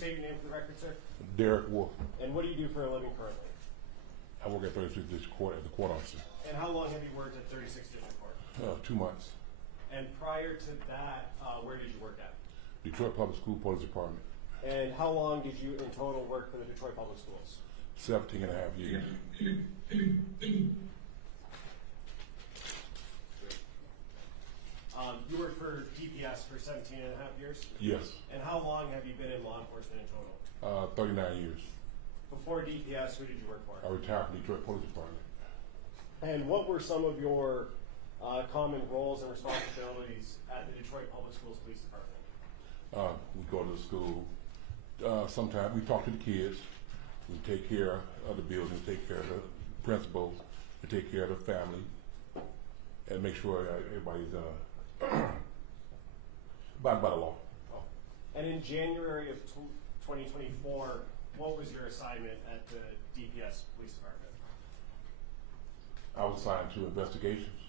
state your name for the record, sir? Derek Wolf. And what do you do for a living currently? I work at 36 District Court as a court officer. And how long have you worked at 36 District Court? 2 months. And prior to that, where did you work at? Detroit Public School Police Department. And how long did you in total work for the Detroit Public Schools? 17 and a half years. You worked for DPS for 17 and a half years? Yes. And how long have you been in law enforcement in total? 39 years. Before DPS, who did you work for? I retired from Detroit Police Department. And what were some of your common roles and responsibilities at the Detroit Public Schools Police Department? We go to the school. Sometimes we talk to the kids. We take care of the buildings, take care of the principals, we take care of the family, and make sure everybody's abiding by the law. Oh. And in January of 2024, what was your assignment at the DPS Police Department? I was assigned to investigations.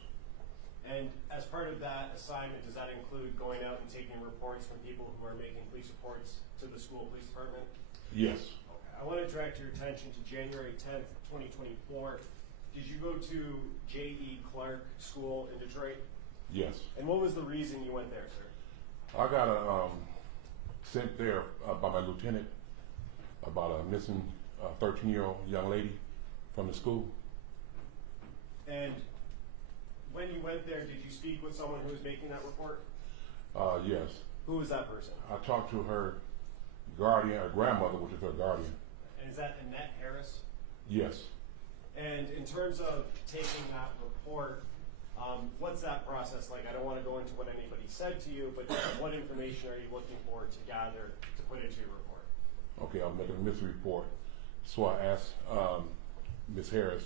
And as part of that assignment, does that include going out and taking reports from people who are making police reports to the school police department? Yes. Okay. I want to direct your attention to January 10th, 2024. Did you go to J.E. Clark School in Detroit? Yes. And what was the reason you went there, sir? I got sent there by my lieutenant about a missing 13-year-old young lady from the school. And when you went there, did you speak with someone who was making that report? Yes. Who was that person? I talked to her guardian, or grandmother, which is her guardian. And is that Annette Harris? Yes. And in terms of taking that report, what's that process like? I don't want to go into what anybody said to you, but what information are you looking for to gather to put into your report? Okay, I'm making a missing report. So I asked Ms. Harris,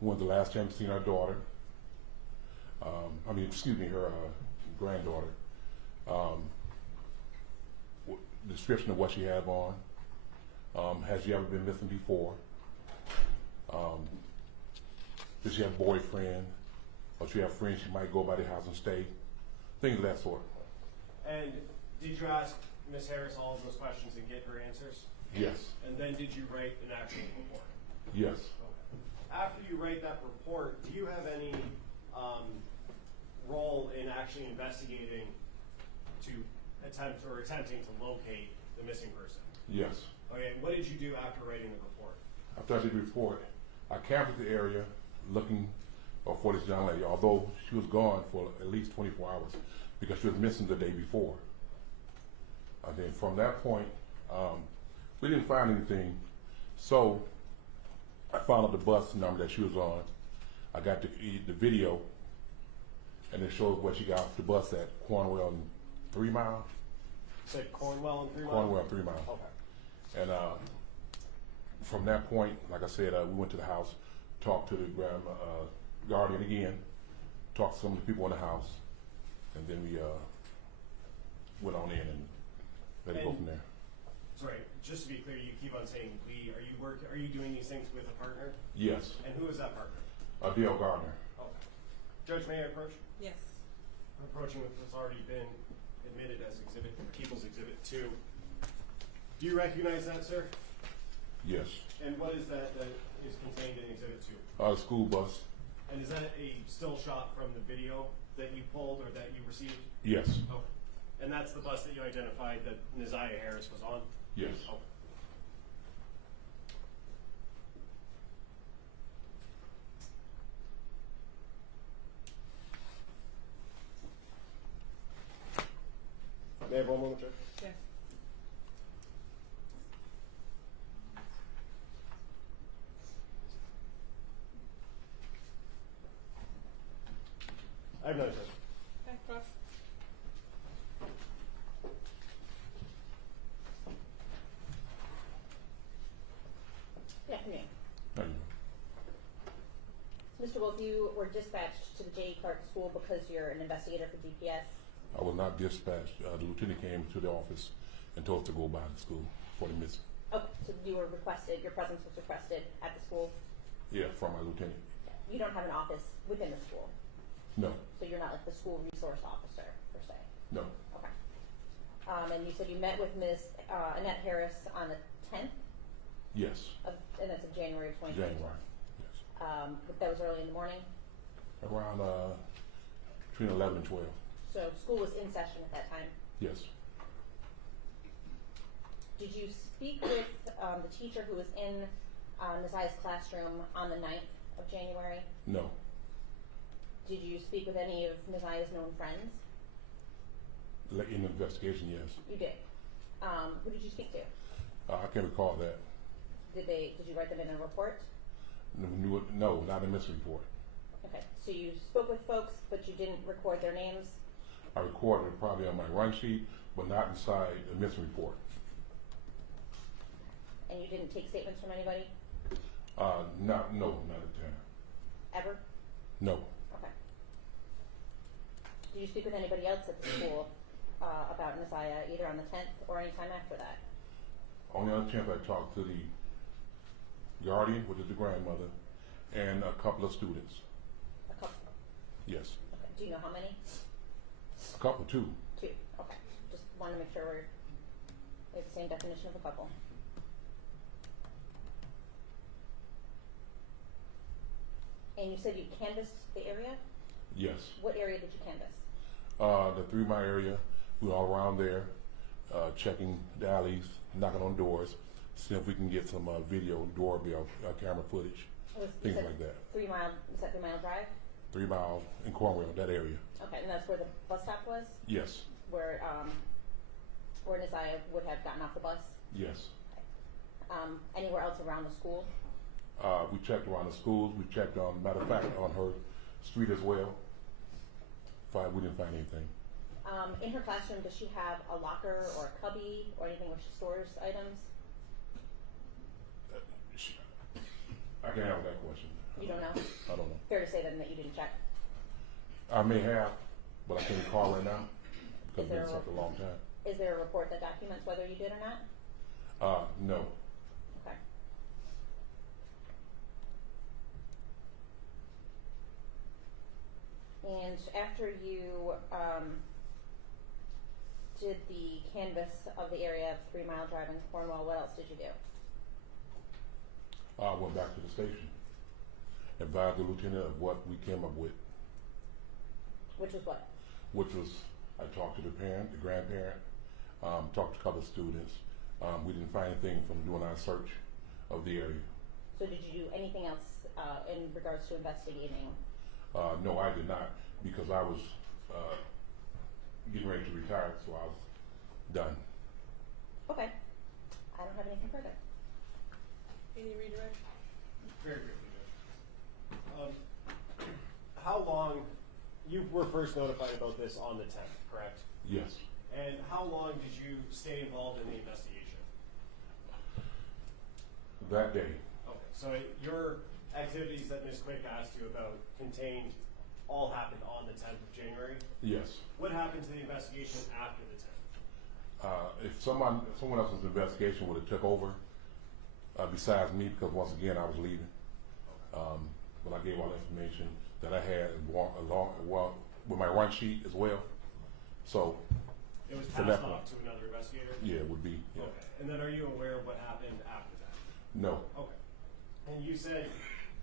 when's the last time you seen her daughter? Her granddaughter. Description of what she had on. Has she ever been missing before? Does she have a boyfriend? Or she have friends she might go by their house and stay? Things of that sort. And did you ask Ms. Harris all of those questions and get her answers? Yes. And then did you write an actual report? Yes. Okay. After you write that report, do you have any role in actually investigating to attempting to locate the missing person? Yes. Okay, what did you do after writing the report? After I did the report, I canvassed the area looking for this young lady, although she was gone for at least 24 hours because she was missing the day before. And then from that point, we didn't find anything. So I found out the bus number that she was on. I got the video, and it shows where she got off the bus at Cornwell and 3 Mile. You said Cornwell and 3 Mile? Cornwell and 3 Mile. Okay. And from that point, like I said, we went to the house, talked to the guardian again, talked to some of the people in the house, and then we went on in and let it go from there. Sorry, just to be clear, you keep on saying we. Are you doing these things with a partner? Yes. And who is that partner? Dale Gardner. Okay. Judge, may I approach? Yes. I'm approaching what's already been admitted as People's Exhibit 2. Do you recognize that, sir? Yes. And what is that is contained in Exhibit 2? The school bus. And is that a still shot from the video that you pulled or that you received? Yes. Okay. And that's the bus that you identified that Ziyah Harris was on? Yes. Okay. May I have one moment, Judge? Yes. I have none, Judge. Okay, cross. Good afternoon. Thank you. Mr. Wolf, you were dispatched to the J.E. Clark School because you're an investigator for DPS. I was not dispatched. The lieutenant came to the office and told us to go by the school for the missing. Okay, so you were requested, your presence was requested at the school. Yeah, from my lieutenant. You don't have an office within the school, No. so you're not like the school resource officer per se. No. Okay. And you said you met with Ms. Annette Harris on the 10th, Yes, and that's of January of 2020. January, yes. But that was early in the morning. Around between 11 and 12, So school was in session at that time. yes. Did you speak with the teacher who was in Ziyah's classroom on the 9th of January? No, Did you speak with any of Ziyah's known friends? in the investigation, yes. You did. Who did you speak to? I can't recall that. Did you write them in a report? No, not in this report. Okay, so you spoke with folks, but you didn't record their names? I recorded it probably on my run sheet, but not inside the missing report. And you didn't take statements from anybody? No, not at the time. Ever? No. Okay. Did you speak with anybody else at the school about Ziyah, either on the 10th or any time after that? Only other chance I talked to the guardian, which is the grandmother, and a couple of students. A couple. Yes. Okay. Do you know how many? A couple, two. Two. Okay. Just want to make sure we have the same definition of a couple. And you said you canvassed the area? Yes. What area did you canvass? The 3 mile area, we were all around there, checking the alleys, knocking on doors, seeing if we can get some video, doorbell, camera footage, things like that. 3 Mile, was that 3 Mile Drive? 3 Mile in Cornwall, that area. Okay, and that's where the bus stop was? Yes. Where Ziyah would have gotten off the bus? Yes. Anywhere else around the school? We checked around the schools. We checked on, matter of fact, on her street as well. We didn't find anything. In her classroom, does she have a locker or a cubby or anything where she stores items? I can't answer that question. You don't know? I don't know. Fair to say then that you didn't check? I may have, but I can't recall right now because Is there it's been such a long time. Is there a report that documents whether you did or not? No. Okay. And after you did the canvass of the area of 3 Mile Drive in Cornwall, what else did you do? I went back to the station, advised the lieutenant of what we came up with, Which was what? which was I talked to the parent, the grandparent, talked to a couple of students. We didn't find anything from doing our search of the area. So did you do anything else in regards to investigating? No, I did not, because I was getting ready to retire, so I was done. Okay. I don't have anything further. Any redirect? Very briefly, Judge. How long, you were first notified about this on the 10th, correct? Yes. And how long did you stay involved in the investigation? That day. Okay, so your activities that Ms. Quick asked you about all happened on the 10th of January? Yes. What happened to the investigation after the 10th? If someone else's investigation would have took over, besides me, because once again I was leaving, when I gave all the information that I had along with my run sheet as well. So It was from passed that off to another investigator? yeah, it would be. Yeah. Okay, and then are you aware of what happened after that? No. Okay. And you said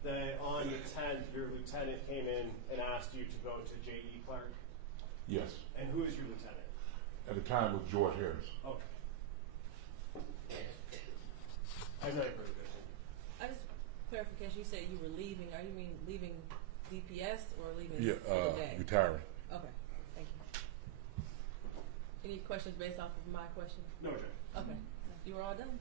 that on the 10th, your lieutenant came in and asked you to go to J.E. Clark? Yes. And who is your lieutenant? At the time it was George Harris. Okay. I know you're pretty good. I just clarification. You said you were leaving. Are you mean leaving DPS or leaving Yeah. for the day? Retiring. Okay. Thank you. Any questions based off of my question? No, Judge. Okay. You were all done.